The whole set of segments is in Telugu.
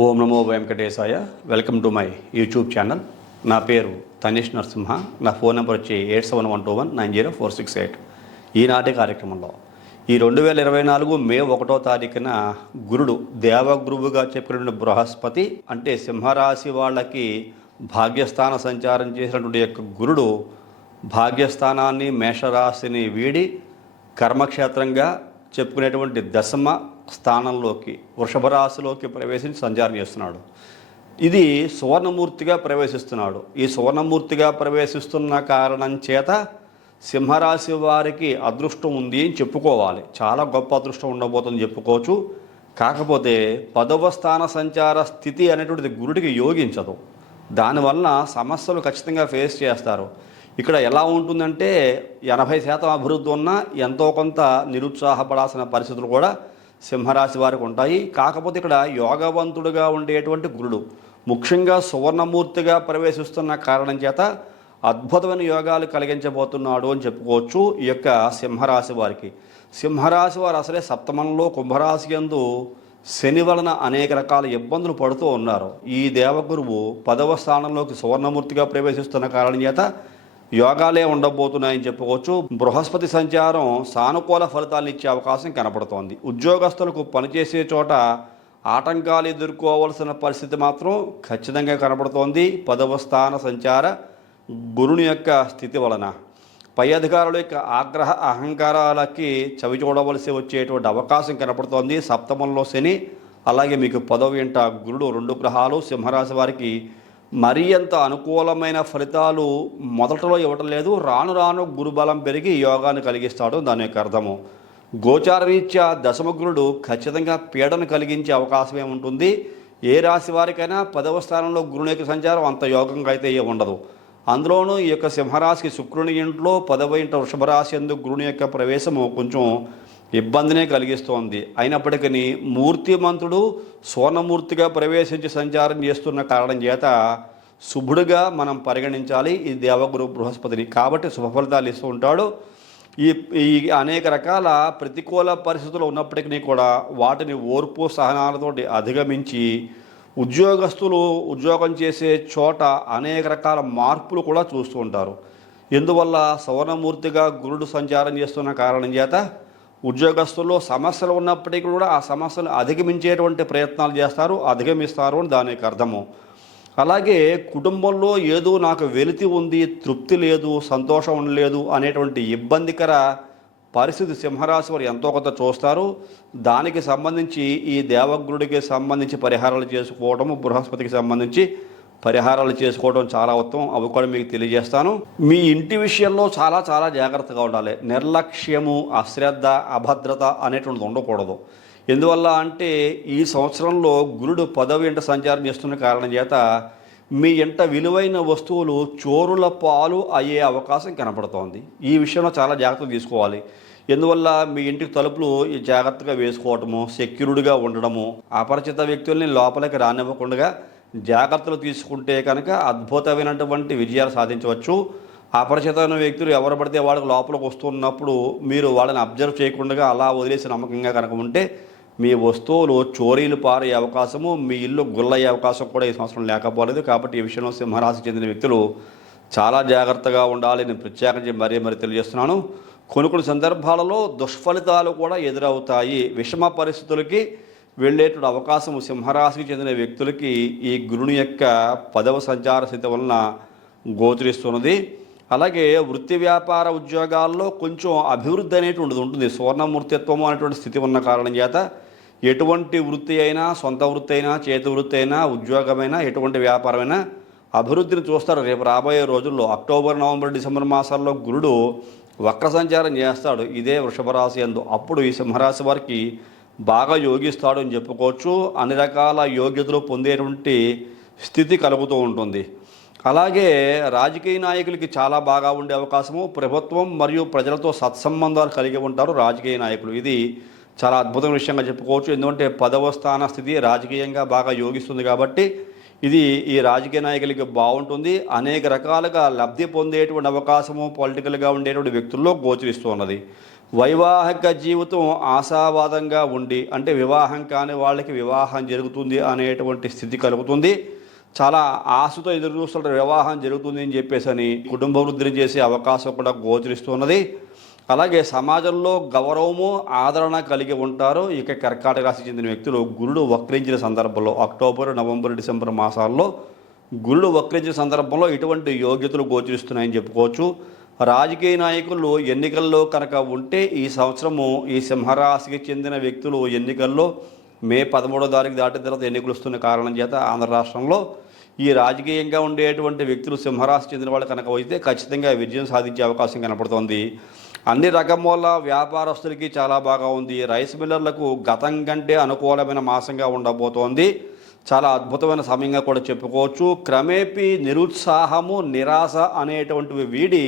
Om Namo Venkatesaya. Welcome to my YouTube channel. నా పేరు తనీష్ నరసింహ. నా ఫోన్ నెంబర్ వచ్చి 8712190468. ఈనాటి కార్యక్రమంలో ఈ 2024 మే 1వ తారీఖున గురుడు దేవగురువుగా చెప్పిన బృహస్పతి అంటే సింహరాశి వాళ్ళకి భాగ్యస్థాన సంచారం చేసినటువంటి యొక్క గురుడు భాగ్యస్థానాన్ని మేషరాశిని వీడి కర్మక్షేత్రంగా చెప్పుకునేటువంటి దశమ స్థానంలోకి వృషభ రాశిలోకి ప్రవేశించి సంచారం చేస్తున్నాడు. ఇది సువర్ణమూర్తిగా ప్రవేశిస్తున్నాడు. ఈ సువర్ణమూర్తిగా ప్రవేశిస్తున్న కారణం చేత సింహరాశి వారికి అదృష్టం ఉంది అని చెప్పుకోవాలి. చాలా గొప్ప అదృష్టం ఉండబోతుందని చెప్పుకోవచ్చు. కాకపోతే 10వ స్థాన సంచార స్థితి అనేటువంటిది గురుడికి యోగించదు. దానివల్ల సమస్యలు ఖచ్చితంగా ఫేస్ చేస్తారు. ఇక్కడ ఎలా ఉంటుందంటే 80% అభివృద్ధి ఉన్నా ఎంతో కొంత నిరుత్సాహపడాల్సిన పరిస్థితులు కూడా సింహరాశి వారికి ఉంటాయి. కాకపోతే ఇక్కడ యోగవంతుడుగా ఉండేటువంటి గురుడు ముఖ్యంగా సువర్ణమూర్తిగా ప్రవేశిస్తున్న కారణం చేత అద్భుతమైన యోగాలు కలిగించబోతున్నాడు అని చెప్పుకోవచ్చు. ఈ యొక్క సింహరాశి వారికి సింహరాశి వారు అసలే సప్తమంలో కుంభరాశి యందు శని వలన అనేక రకాల ఇబ్బందులు పడుతూ ఉన్నారు. ఈ దేవగురువు 10వ స్థానంలోకి సువర్ణమూర్తిగా ప్రవేశిస్తున్న కారణం చేత యోగాలే ఉండబోతున్నాయని చెప్పుకోవచ్చు. బృహస్పతి సంచారం సానుకూల ఫలితాలను ఇచ్చే అవకాశం కనపడుతోంది. ఉద్యోగస్తులకు పనిచేసే చోట ఆటంకాలు ఎదుర్కోవాల్సిన పరిస్థితి మాత్రం ఖచ్చితంగా కనపడుతోంది. 10వ స్థాన సంచార గురుని యొక్క స్థితి వలన పై అధికారుల యొక్క ఆగ్రహ అహంకారాలకి చవి చూడవలసి వచ్చేటువంటి అవకాశం కనపడుతోంది. సప్తమంలో శని, అలాగే మీకు 10వ ఇంట గురుడు, 2 గ్రహాలు సింహరాశి వారికి మరీ అంత అనుకూలమైన ఫలితాలు మొదటలో ఇవ్వటం లేదు. రాను రాను గురుబలం పెరిగి యోగాన్ని కలిగిస్తాడు. దాని యొక్క అర్థము గోచార రీత్యా దశమగురుడు ఖచ్చితంగా పీడను కలిగించే అవకాశమే ఉంటుంది. ఏ రాశి వారికైనా 10వ స్థానంలో గురుని యొక్క సంచారం అంత యోగంగా అయితే ఉండదు. అందులోనూ ఈ యొక్క సింహరాశికి శుక్రుని ఇంట్లో 10వ ఇంట వృషభరాశి యందు గురుని యొక్క ప్రవేశము కొంచెం ఇబ్బందినే కలిగిస్తోంది. అయినప్పటికీ మూర్తిమంతుడు స్వర్ణమూర్తిగా ప్రవేశించి సంచారం చేస్తున్న కారణం చేత శుభుడుగా మనం పరిగణించాలి ఈ దేవగురు బృహస్పతిని. కాబట్టి శుభ ఫలితాలు ఇస్తూ ఉంటాడు. ఈ అనేక రకాల ప్రతికూల పరిస్థితులు ఉన్నప్పటికీ కూడా వాటిని ఓర్పు సహనాలతోటి అధిగమించి ఉద్యోగస్తులు ఉద్యోగం చేసే చోట అనేక రకాల మార్పులు కూడా చూస్తూ ఉంటారు. ఎందువల్ల సువర్ణమూర్తిగా గురుడు సంచారం చేస్తున్న కారణం చేత ఉద్యోగస్తుల్లో సమస్యలు ఉన్నప్పటికీ కూడా ఆ సమస్యలు అధిగమించేటువంటి ప్రయత్నాలు చేస్తారు, అధిగమిస్తారు అని దానికి అర్థము. అలాగే కుటుంబంలో ఏదో నాకు వెలితి ఉంది, తృప్తి లేదు, సంతోషం ఉండలేదు అనేటువంటి ఇబ్బందికర పరిస్థితి సింహరాశి వారు ఎంతో కొంత చూస్తారు. దానికి సంబంధించి ఈ దేవగురుడికి సంబంధించి పరిహారాలు చేసుకోవడము, బృహస్పతికి సంబంధించి పరిహారాలు చేసుకోవడం చాలా ఉత్తమం. అవి కూడా మీకు తెలియజేస్తాను. మీ ఇంటి విషయంలో చాలా చాలా జాగ్రత్తగా ఉండాలి. నిర్లక్ష్యము, అశ్రద్ధ, అభద్రత అనేటువంటిది ఉండకూడదు. ఎందువల్ల అంటే ఈ సంవత్సరంలో గురుడు 10వ ఇంట సంచారం చేస్తున్న కారణం చేత మీ ఇంట విలువైన వస్తువులు చోరుల పాలు అయ్యే అవకాశం కనపడుతోంది. ఈ విషయంలో చాలా జాగ్రత్త తీసుకోవాలి. ఎందువల్ల మీ ఇంటికి తలుపులు జాగ్రత్తగా వేసుకోవటము, సెక్యూర్డ్గా ఉండడము, అపరిచిత వ్యక్తుల్ని లోపలికి రానివ్వకుండా జాగ్రత్తలు తీసుకుంటే కనుక అద్భుతమైనటువంటి విజయాలు సాధించవచ్చు. అపరిచితమైన వ్యక్తులు ఎవరు పడితే వాళ్ళకి లోపలికి వస్తున్నప్పుడు మీరు వాళ్ళని అబ్జర్వ్ చేయకుండా అలా వదిలేసి నమ్మకంగా కనుక ఉంటే మీ వస్తువులు చోరీలు పారే అవకాశము, మీ ఇల్లు గుల్లయ్యే అవకాశం కూడా ఈ సంవత్సరం లేకపోలేదు. కాబట్టి ఈ విషయంలో సింహరాశికి చెందిన వ్యక్తులు చాలా జాగ్రత్తగా ఉండాలి. నేను ప్రత్యేకించి మరీ తెలియజేస్తున్నాను. కొన్ని సందర్భాలలో దుష్ఫలితాలు కూడా ఎదురవుతాయి. విషమ పరిస్థితులకి వెళ్ళేటువంటి అవకాశం సింహరాశికి చెందిన వ్యక్తులకి ఈ గురుని యొక్క 10వ సంచార స్థితి వలన గోచరిస్తున్నది. అలాగే వృత్తి వ్యాపార ఉద్యోగాల్లో కొంచెం అభివృద్ధి అనేటువంటిది ఉంటుంది. సువర్ణమూర్తిత్వము అనేటువంటి స్థితి ఉన్న కారణం చేత ఎటువంటి వృత్తి అయినా, సొంత వృత్తి అయినా, చేతి వృత్తి అయినా, ఉద్యోగమైనా, ఎటువంటి వ్యాపారమైనా అభివృద్ధిని చూస్తారు. రేపు రాబోయే రోజుల్లో అక్టోబర్, నవంబర్, డిసెంబర్ మాసాల్లో గురుడు వక్ర సంచారం చేస్తాడు ఇదే వృషభ రాశి యందు. అప్పుడు ఈ సింహరాశి వారికి బాగా యోగిస్తాడు అని చెప్పుకోవచ్చు. అన్ని రకాల యోగ్యతలు పొందేటువంటి స్థితి కలుగుతూ ఉంటుంది. అలాగే రాజకీయ నాయకులకి చాలా బాగా ఉండే అవకాశము. ప్రభుత్వం మరియు ప్రజలతో సత్సంబంధాలు కలిగి ఉంటారు రాజకీయ నాయకులు. ఇది చాలా అద్భుతమైన విషయంగా చెప్పుకోవచ్చు. ఎందుకంటే 10వ స్థాన స్థితి రాజకీయంగా బాగా యోగిస్తుంది కాబట్టి ఇది ఈ రాజకీయ నాయకులకి బాగుంటుంది. అనేక రకాలుగా లబ్ధి పొందేటువంటి అవకాశము పొలిటికల్గా ఉండేటువంటి వ్యక్తుల్లో గోచరిస్తూ ఉన్నది. వైవాహిక జీవితం ఆశావాదంగా ఉండి, అంటే వివాహం కాని వాళ్ళకి వివాహం జరుగుతుంది అనేటువంటి స్థితి కలుగుతుంది. చాలా ఆశతో ఎదురు చూస్తున్న వివాహం జరుగుతుంది అని చెప్పేసి కుటుంబ వృద్ధిని చేసే అవకాశం కూడా గోచరిస్తున్నది. అలాగే సమాజంలో గౌరవము ఆదరణ కలిగి ఉంటారు. ఇక కర్కాటక రాశి చెందిన వ్యక్తులు గురుడు వక్రించిన సందర్భంలో అక్టోబర్, నవంబర్, డిసెంబర్ మాసాల్లో గురుడు వక్రించిన సందర్భంలో ఇటువంటి యోగ్యతలు గోచరిస్తున్నాయని చెప్పుకోవచ్చు. రాజకీయ నాయకులు ఎన్నికల్లో కనుక ఉంటే ఈ సంవత్సరము ఈ సింహరాశికి చెందిన వ్యక్తులు ఎన్నికల్లో మే 13వ తారీఖు దాటిన తర్వాత ఎన్నికలు వస్తున్న కారణం చేత ఆంధ్ర రాష్ట్రంలో ఈ రాజకీయంగా ఉండేటువంటి వ్యక్తులు సింహరాశి చెందిన వాళ్ళు కనుక అయితే ఖచ్చితంగా విజయం సాధించే అవకాశం కనపడుతోంది. అన్ని రకముల వ్యాపారస్తులకి చాలా బాగా ఉంది. రైస్ మిల్లర్లకు గతం కంటే అనుకూలమైన మాసంగా ఉండబోతోంది. చాలా అద్భుతమైన సమయంగా కూడా చెప్పుకోవచ్చు. క్రమేపీ నిరుత్సాహము, నిరాశ అనేటువంటివి వీడి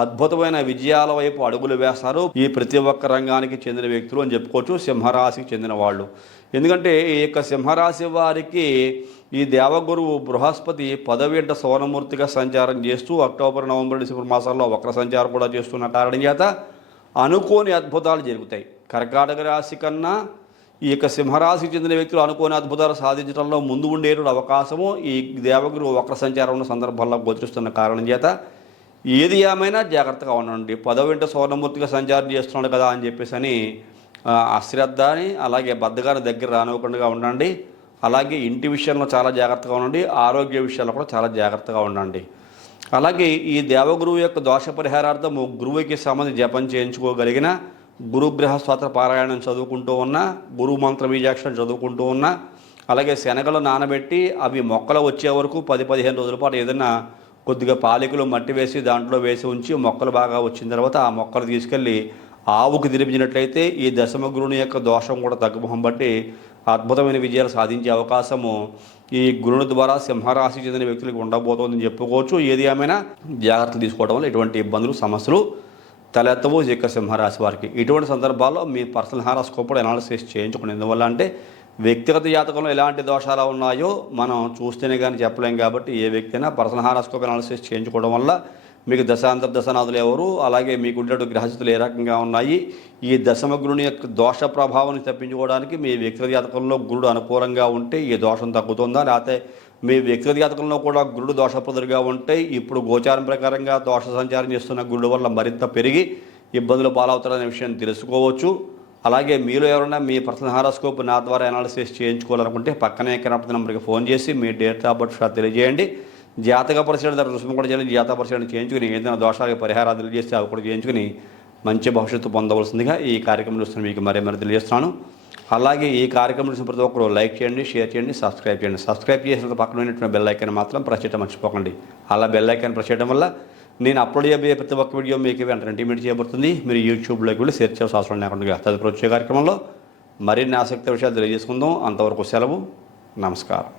అద్భుతమైన విజయాల వైపు అడుగులు వేస్తారు ఈ ప్రతి ఒక్క రంగానికి చెందిన వ్యక్తులు అని చెప్పుకోవచ్చు, సింహరాశికి చెందిన వాళ్ళు. ఎందుకంటే ఈ యొక్క సింహరాశి వారికి ఈ దేవగురువు బృహస్పతి 10వ సోనమూర్తిగా సంచారం చేస్తూ అక్టోబర్, నవంబర్, డిసెంబర్ మాసాల్లో వక్ర సంచారం కూడా చేస్తున్న కారణం చేత అనుకోని అద్భుతాలు జరుగుతాయి. కర్కాటక రాశి కన్నా ఈ యొక్క సింహరాశికి చెందిన వ్యక్తులు అనుకోని అద్భుతాలు సాధించడంలో ముందు ఉండేటువంటి అవకాశము ఈ దేవగురువు వక్ర సంచారం ఉన్న సందర్భంలో గోచరిస్తున్న కారణం చేత ఏది ఏమైనా జాగ్రత్తగా ఉండండి. 10వ సోనమూర్తిగా సంచారం చేస్తున్నాడు కదా అని చెప్పేసి అశ్రద్ధని అలాగే బద్ధగాని దగ్గర రానివ్వకుండా ఉండండి. అలాగే ఇంటి విషయంలో చాలా జాగ్రత్తగా ఉండండి. ఆరోగ్య విషయాల్లో కూడా చాలా జాగ్రత్తగా ఉండండి. అలాగే ఈ దేవగురువు యొక్క దోష పరిహారార్థం గురువుకి సంబంధించి జపం చేయించుకోగలిగిన, గురుగ్రహ స్తోత్ర పారాయణం చదువుకుంటూ ఉన్నా, గురు మంత్ర బీజాక్షరం చదువుకుంటూ ఉన్నా, అలాగే శనగలు నానబెట్టి అవి మొక్కలు వచ్చే వరకు 10-15 రోజుల పాటు ఏదైనా కొద్దిగా పాలికలు మట్టి వేసి దాంట్లో వేసి ఉంచి మొక్కలు బాగా వచ్చిన తర్వాత ఆ మొక్కలు తీసుకెళ్ళి ఆవుకు తినిపించినట్లయితే ఈ దశమ గురుని యొక్క దోషం కూడా తగ్గుముఖం బట్టి అద్భుతమైన విజయాలు సాధించే అవకాశము ఈ గురుని ద్వారా సింహరాశి చెందిన వ్యక్తులకు ఉండబోతోందని చెప్పుకోవచ్చు. ఏది ఏమైనా జాగ్రత్తలు తీసుకోవడం వల్ల ఎటువంటి ఇబ్బందులు, సమస్యలు తలెత్తవు ఈ యొక్క సింహరాశి వారికి. ఇటువంటి సందర్భాల్లో మీ పర్సనల్ హారోస్కోప్ అనాలిసిస్ చేయించుకుని, ఎందువల్ల అంటే వ్యక్తిగత జాతకంలో ఎలాంటి దోషాలు ఉన్నాయో మనం చూస్తేనే కానీ చెప్పలేం. కాబట్టి ఏ వ్యక్తి అయినా పర్సనల్ హారోస్కోప్ అనాలిసిస్ చేయించుకోవడం వల్ల మీకు దశాంతర దశనాథులు ఎవరు, అలాగే మీకు ఉండే గ్రహస్థితులు ఏ రకంగా ఉన్నాయి, ఈ దశమ గురుని యొక్క దోష ప్రభావాన్ని తప్పించుకోవడానికి మీ వ్యక్తిగత జాతకంలో గురుడు అనుకూలంగా ఉంటే ఈ దోషం తగ్గుతుందా, లేకపోతే మీ వ్యక్తిగత జాతకంలో కూడా గురుడు దోషప్రదులుగా ఉంటే ఇప్పుడు గోచారం ప్రకారంగా దోష సంచారం చేస్తున్న గురుడు వల్ల మరింత పెరిగి ఇబ్బందులు పాలవుతారనే విషయం తెలుసుకోవచ్చు. అలాగే మీరు ఎవరైనా మీ పర్సనల్ హారోస్కోప్ నా ద్వారా అనాలిసిస్ చేయించుకోవాలనుకుంటే పక్కనే కనపడుతున్న నెంబర్కి ఫోన్ చేసి మీ డేట్ ఆఫ్ బర్త్ తెలియజేయండి. జాతక పరిశీలన ద్వారా రుసుము కూడా చేయాలి. జాతక పరిశీలన చేయించుకుని ఏదైనా దోషాలకు పరిహారాలు తెలియజేస్తే అవి కూడా చేయించుకుని మంచి భవిష్యత్తు పొందవలసిందిగా ఈ కార్యక్రమం చూస్తున్న మీకు మరీ తెలియజేస్తున్నాను. అలాగే ఈ కార్యక్రమం చూసిన ప్రతి ఒక్కరు లైక్ చేయండి, షేర్ చేయండి, సబ్స్క్రైబ్ చేయండి. సబ్స్క్రైబ్ చేసిన పక్కన ఉన్నటువంటి బెల్ ఐకాన్ మాత్రం ప్రెస్ చేయడం మర్చిపోకండి. అలా బెల్ ఐకాన్ ప్రెస్ చేయడం వల్ల నేను అప్లోడ్ చేయబోయే ప్రతి ఒక్క వీడియో మీకు వెంటనే ఇంటిమేట్ చేయబడుతుంది. మీరు యూట్యూబ్లోకి వెళ్ళి షేర్ చేయాల్సిన అవసరం లేకుండా తదుపరి వచ్చే కార్యక్రమంలో మరిన్ని ఆసక్తి విషయాలు తెలియజేసుకుందాం. అంతవరకు సెలవు. నమస్కారం.